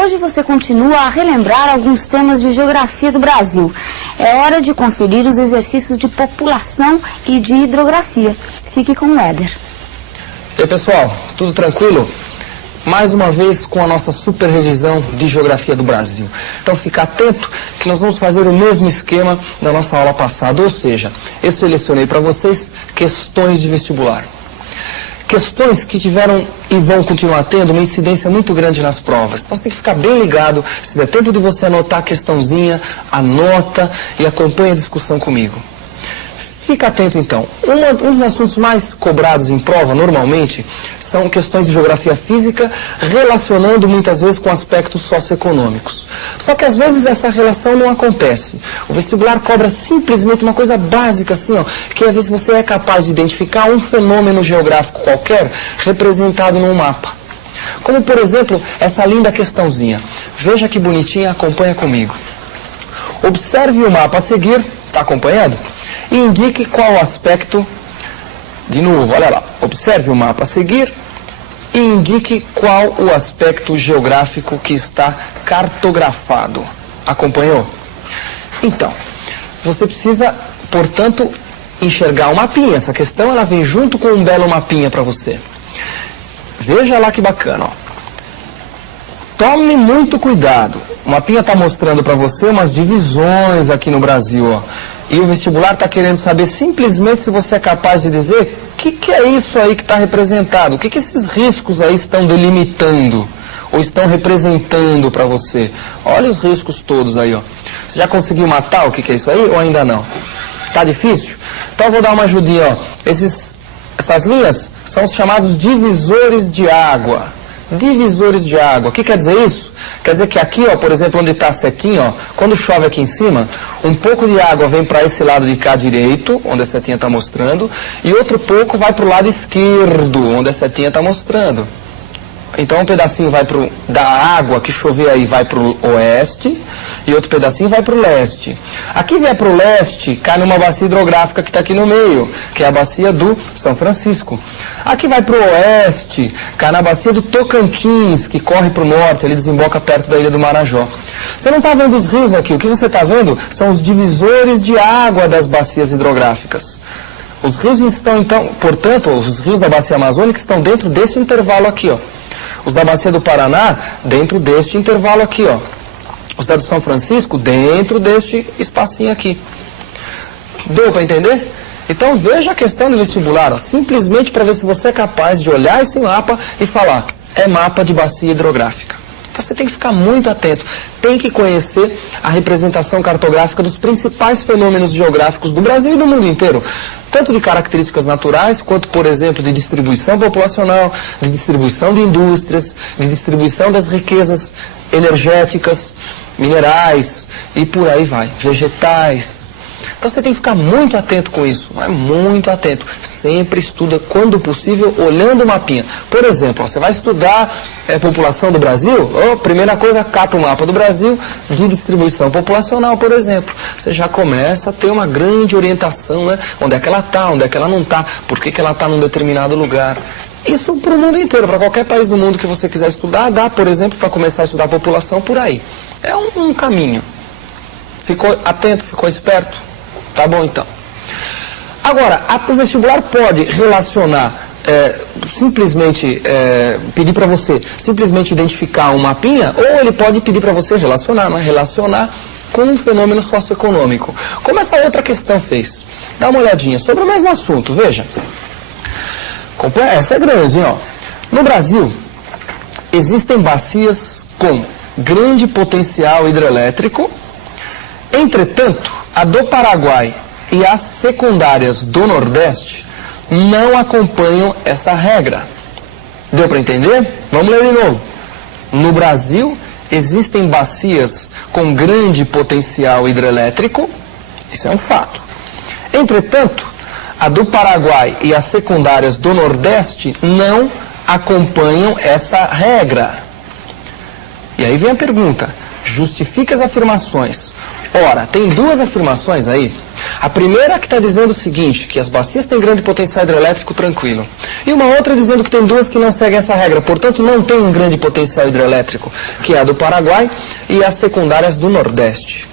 Hoje você continua a relembrar alguns temas de geografia do Brasil. É hora de conferir os exercícios de população e de hidrografia. Fique com o Éder. E aí, pessoal, tudo tranquilo? Mais uma vez com a nossa super revisão de geografia do Brasil. Então fica atento que nós vamos fazer o mesmo esquema da nossa aula passada, ou seja, eu selecionei para vocês questões de vestibular. Questões que tiveram e vão continuar tendo uma incidência muito grande nas provas. Então você tem que ficar bem ligado, se der tempo de você anotar a questãozinha, anota e acompanha a discussão comigo. Fica atento então. Um dos assuntos mais cobrados em prova, normalmente, são questões de geografia física, relacionando muitas vezes com aspectos socioeconômicos. Só que às vezes essa relação não acontece. O vestibular cobra simplesmente uma coisa básica assim, ó, que é ver se você é capaz de identificar um fenômeno geográfico qualquer representado num mapa. Como, por exemplo, essa linda questãozinha. Veja que bonitinha, acompanha comigo. Observe o mapa a seguir, está acompanhando? E indique qual o aspecto, de novo, olha lá, observe o mapa a seguir e indique qual o aspecto geográfico que está cartografado. Acompanhou? Então, você precisa, portanto, enxergar o mapinha. Essa questão ela vem junto com um belo mapinha para você. Veja lá que bacana, ó. Tome muito cuidado. O mapinha está mostrando para você umas divisões aqui no Brasil, ó. E o vestibular está querendo saber simplesmente se você é capaz de dizer o que é isso aí que está representado, o que esses riscos aí estão delimitando ou estão representando para você. Olha os riscos todos aí, ó. Você já conseguiu matar o que é isso aí ou ainda não? Tá difícil? Então eu vou dar uma ajudinha, ó. Essas linhas são os chamados divisores de água. Divisores de água. O que quer dizer isso? Quer dizer que aqui, ó, por exemplo, onde está a setinha, ó, quando chove aqui em cima, um pouco de água vem para esse lado de cá direito, onde a setinha está mostrando, e outro pouco vai para o lado esquerdo, onde a setinha está mostrando. Então um pedacinho vai da água que chover aí vai para o oeste e outro pedacinho vai para o leste. Aqui vier para o leste, cai numa bacia hidrográfica que está aqui no meio, que é a bacia do São Francisco. Aqui vai para o oeste, cai na bacia do Tocantins, que corre para o norte, ele desemboca perto da ilha do Marajó. Você não está vendo os rios aqui, o que você está vendo são os divisores de água das bacias hidrográficas. Os rios estão, então, portanto, os rios da bacia amazônica estão dentro desse intervalo aqui, ó. Os da bacia do Paraná, dentro deste intervalo aqui, ó. Os da do São Francisco, dentro deste espacinho aqui. Deu para entender? Então veja a questão do vestibular, ó, simplesmente para ver se você é capaz de olhar esse mapa e falar, é mapa de bacia hidrográfica. Então você tem que ficar muito atento, tem que conhecer a representação cartográfica dos principais fenômenos geográficos do Brasil e do mundo inteiro. Tanto de características naturais, quanto, por exemplo, de distribuição populacional, de distribuição de indústrias, de distribuição das riquezas energéticas, minerais e por aí vai, vegetais. Então você tem que ficar muito atento com isso, muito atento. Sempre estuda, quando possível, olhando o mapinha. Por exemplo, você vai estudar população do Brasil, primeira coisa, cata o mapa do Brasil de distribuição populacional, por exemplo. Você já começa a ter uma grande orientação, né? Onde é que ela está, onde é que ela não está, por que ela está num determinado lugar. Isso para o mundo inteiro, para qualquer país do mundo que você quiser estudar, dá, por exemplo, para começar a estudar a população por aí. É um caminho. Ficou atento, ficou esperto? Tá bom, então. Agora, o vestibular pode relacionar, simplesmente pedir para você simplesmente identificar um mapinha, ou ele pode pedir para você relacionar, né? Relacionar com um fenômeno socioeconômico. Como essa outra questão fez. Dá uma olhadinha sobre o mesmo assunto, veja. Essa é grande, hein, ó. No Brasil, existem bacias com grande potencial hidrelétrico. Entretanto, a do Paraguai e as secundárias do Nordeste não acompanham essa regra. Deu para entender? Vamos ler de novo. No Brasil, existem bacias com grande potencial hidrelétrico. Isso é um fato. Entretanto, a do Paraguai e as secundárias do Nordeste não acompanham essa regra. E aí vem a pergunta. Justifique as afirmações. Ora, tem duas afirmações aí. A primeira que está dizendo o seguinte, que as bacias têm grande potencial hidrelétrico tranquilo. E uma outra dizendo que tem duas que não seguem essa regra, portanto não tem um grande potencial hidrelétrico, que é a do Paraguai e as secundárias do Nordeste.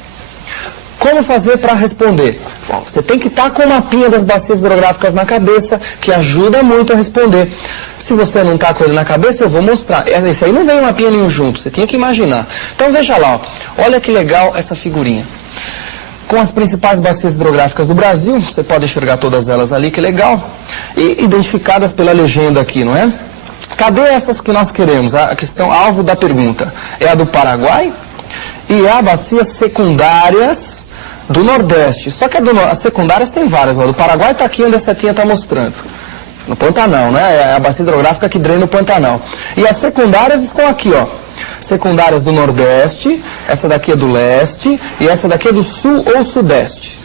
Como fazer para responder? Bom, você tem que estar com o mapinha das bacias hidrográficas na cabeça, que ajuda muito a responder. Se você não está com ele na cabeça, eu vou mostrar. Esse aí não vem um mapinha nenhum junto, você tinha que imaginar. Então veja lá, ó. Olha que legal essa figurinha. Com as principais bacias hidrográficas do Brasil, você pode enxergar todas elas ali, que legal. E identificadas pela legenda aqui, não é? Cadê essas que nós queremos? A questão alvo da pergunta é a do Paraguai e a bacias secundárias do Nordeste. Só que as secundárias tem várias. O do Paraguai está aqui onde a setinha está mostrando. No Pantanal, né? É a bacia hidrográfica que drena o Pantanal. E as secundárias estão aqui, ó. Secundárias do Nordeste, essa daqui é do Leste e essa daqui é do Sul ou Sudeste.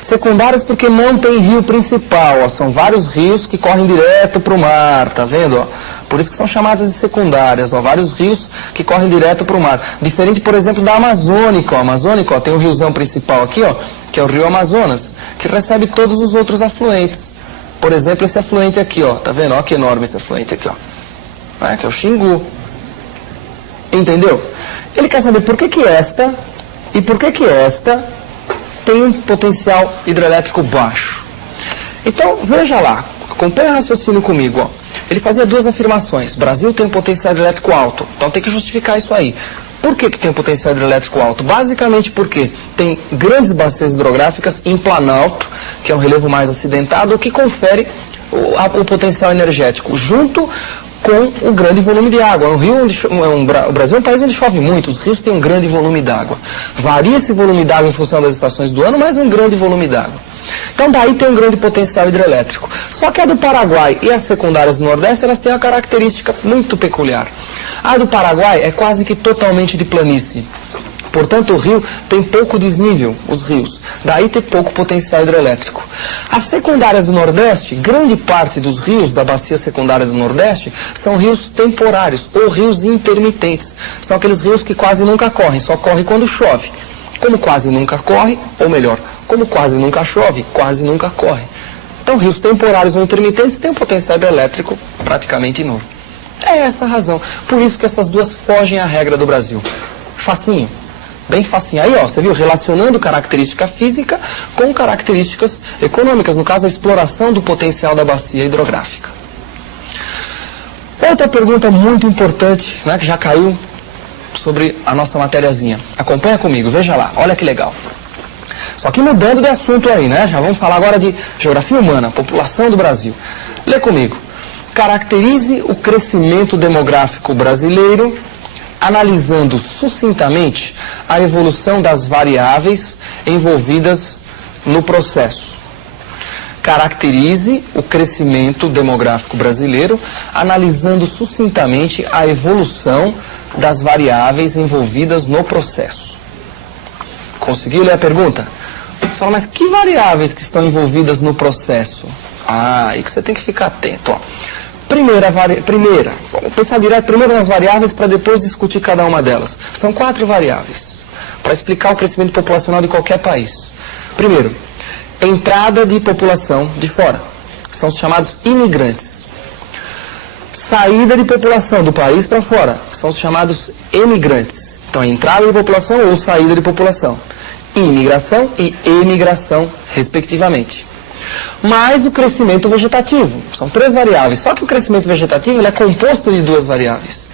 Secundárias porque não tem rio principal, ó. São vários rios que correm direto para o mar, tá vendo? Ó? Por isso que são chamadas de secundárias, ó. Vários rios que correm direto para o mar. Diferente, por exemplo, da Amazônica. A Amazônica, ó, tem o riozão principal aqui, ó, que é o Rio Amazonas, que recebe todos os outros afluentes. Por exemplo, esse afluente aqui, ó, tá vendo? Ó que enorme esse afluente aqui, ó. Que é o Xingu. Entendeu? Ele quer saber por que esta e por que esta tem um potencial hidrelétrico baixo. Então, veja lá, acompanha o raciocínio comigo, ó. Ele fazia duas afirmações. Brasil tem um potencial hidrelétrico alto, então tem que justificar isso aí. Por que tem um potencial hidrelétrico alto? Basicamente porque tem grandes bacias hidrográficas em Planalto, que é um relevo mais acidentado, que confere o potencial energético, junto com o grande volume de água. O Brasil é um país onde chove muito, os rios têm um grande volume d'água. Varia esse volume d'água em função das estações do ano, mas um grande volume d'água. Então daí tem um grande potencial hidrelétrico. Só que a do Paraguai e as secundárias do Nordeste, elas têm uma característica muito peculiar. A do Paraguai é quase que totalmente de planície. Portanto, o rio tem pouco desnível, os rios. Daí tem pouco potencial hidrelétrico. As secundárias do Nordeste, grande parte dos rios da bacia secundária do Nordeste são rios temporários ou rios intermitentes. São aqueles rios que quase nunca correm, só correm quando chove. Como quase nunca corre, ou melhor, como quase nunca chove, quase nunca corre. Então, rios temporários ou intermitentes têm um potencial hidrelétrico praticamente nulo. É essa a razão. Por isso que essas duas fogem à regra do Brasil. Facinho. Bem facinho. Aí, ó, você viu, relacionando característica física com características econômicas, no caso, a exploração do potencial da bacia hidrográfica. Outra pergunta muito importante, né, que já caiu sobre a nossa matériazinha. Acompanha comigo, veja lá, olha que legal. Só que mudando de assunto aí, né? Já vamos falar agora de geografia humana, população do Brasil. Lê comigo. Caracterize o crescimento demográfico brasileiro analisando sucintamente a evolução das variáveis envolvidas no processo. Caracterize o crescimento demográfico brasileiro analisando sucintamente a evolução das variáveis envolvidas no processo. Conseguiu ler a pergunta? Você fala, mas que variáveis que estão envolvidas no processo? Aí que você tem que ficar atento, ó. Primeira, vamos pensar direto primeiro nas variáveis para depois discutir cada uma delas. São 4 variáveis para explicar o crescimento populacional de qualquer país. Primeiro, entrada de população de fora. São os chamados imigrantes. Saída de população do país para fora. São os chamados emigrantes. Então, entrada de população ou saída de população. Imigração e emigração, respectivamente. Mais o crescimento vegetativo. São 3 variáveis. Só que o crescimento vegetativo ele é composto de 2 variáveis.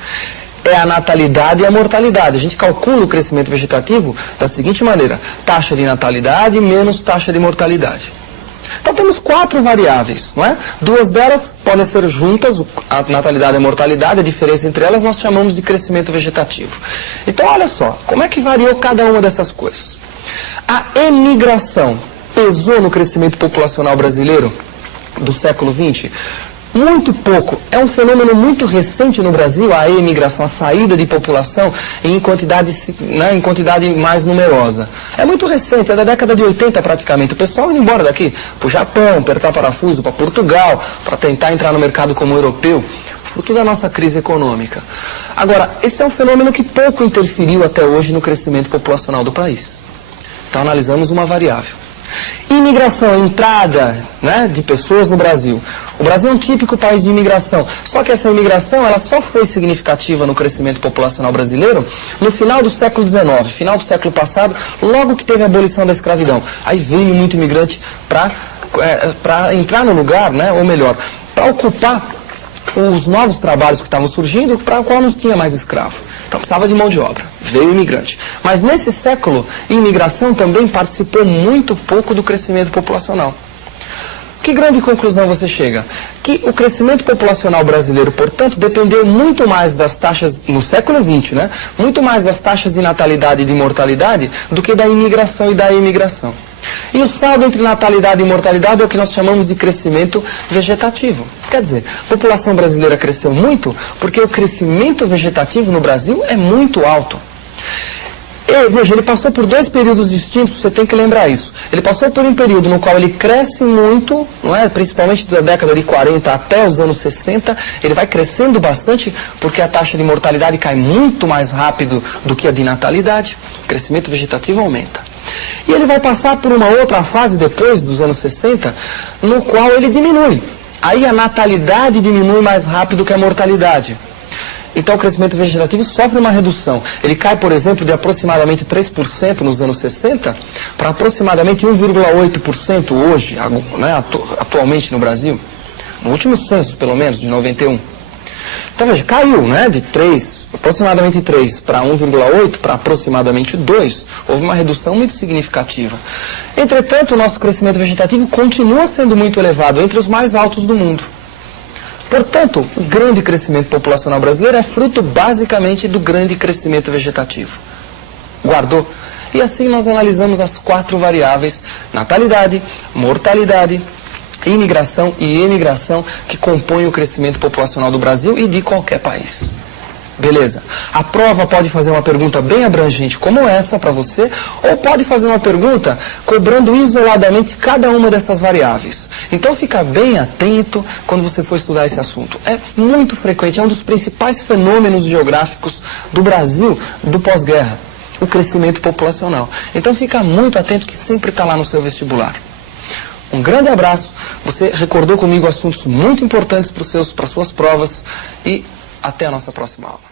É a natalidade e a mortalidade. A gente calcula o crescimento vegetativo da seguinte maneira. Taxa de natalidade menos taxa de mortalidade. Então temos 4 variáveis, não é? 2 delas podem ser juntas, a natalidade e a mortalidade, a diferença entre elas nós chamamos de crescimento vegetativo. Então olha só, como é que variou cada uma dessas coisas? A emigração pesou no crescimento populacional brasileiro do século XX? Muito pouco. É um fenômeno muito recente no Brasil, a emigração, a saída de população em quantidade mais numerosa. É muito recente, é da década de 80 praticamente. O pessoal indo embora daqui para o Japão, apertar parafuso, para Portugal, para tentar entrar no mercado como europeu, fruto da nossa crise econômica. Agora, esse é um fenômeno que pouco interferiu até hoje no crescimento populacional do país. Então, analisamos uma variável. Imigração, entrada, né, de pessoas no Brasil. O Brasil é um típico país de imigração, só que essa imigração ela só foi significativa no crescimento populacional brasileiro no final do século XIX, final do século passado, logo que teve a abolição da escravidão. Aí veio muito imigrante para entrar no lugar, né, ou melhor, para ocupar os novos trabalhos que estavam surgindo, para o qual não tinha mais escravo. Então precisava de mão de obra, veio imigrante. Mas nesse século, a imigração também participou muito pouco do crescimento populacional. Que grande conclusão você chega? Que o crescimento populacional brasileiro, portanto, dependeu muito mais das taxas, no século XX, né? Muito mais das taxas de natalidade e de mortalidade do que da imigração e da emigração. E o saldo entre natalidade e mortalidade é o que nós chamamos de crescimento vegetativo. Quer dizer, a população brasileira cresceu muito porque o crescimento vegetativo no Brasil é muito alto. Veja, ele passou por dois períodos distintos, você tem que lembrar isso. Ele passou por um período no qual ele cresce muito, não é? Principalmente da década de 40 até os anos 60, ele vai crescendo bastante porque a taxa de mortalidade cai muito mais rápido do que a de natalidade. O crescimento vegetativo aumenta. E ele vai passar por uma outra fase depois dos anos 60, no qual ele diminui. Aí a natalidade diminui mais rápido que a mortalidade. Então o crescimento vegetativo sofre uma redução. Ele cai, por exemplo, de aproximadamente 3% nos anos 60 para aproximadamente 1,8% hoje, né, atualmente no Brasil. No último censo, pelo menos, de 91. Então veja, caiu, né, de aproximadamente 3 para 1,8 para aproximadamente 2. Houve uma redução muito significativa. Entretanto, o nosso crescimento vegetativo continua sendo muito elevado, entre os mais altos do mundo. Portanto, o grande crescimento populacional brasileiro é fruto basicamente do grande crescimento vegetativo. Guardou? E assim nós analisamos as 4 variáveis: natalidade, mortalidade, imigração e emigração, que compõem o crescimento populacional do Brasil e de qualquer país. Beleza. A prova pode fazer uma pergunta bem abrangente como essa para você, ou pode fazer uma pergunta cobrando isoladamente cada uma dessas variáveis. Então fica bem atento quando você for estudar esse assunto. É muito frequente, é um dos principais fenômenos geográficos do Brasil do pós-guerra, o crescimento populacional. Então fica muito atento que sempre está lá no seu vestibular. Um grande abraço, você recordou comigo assuntos muito importantes para as suas provas e até a nossa próxima aula.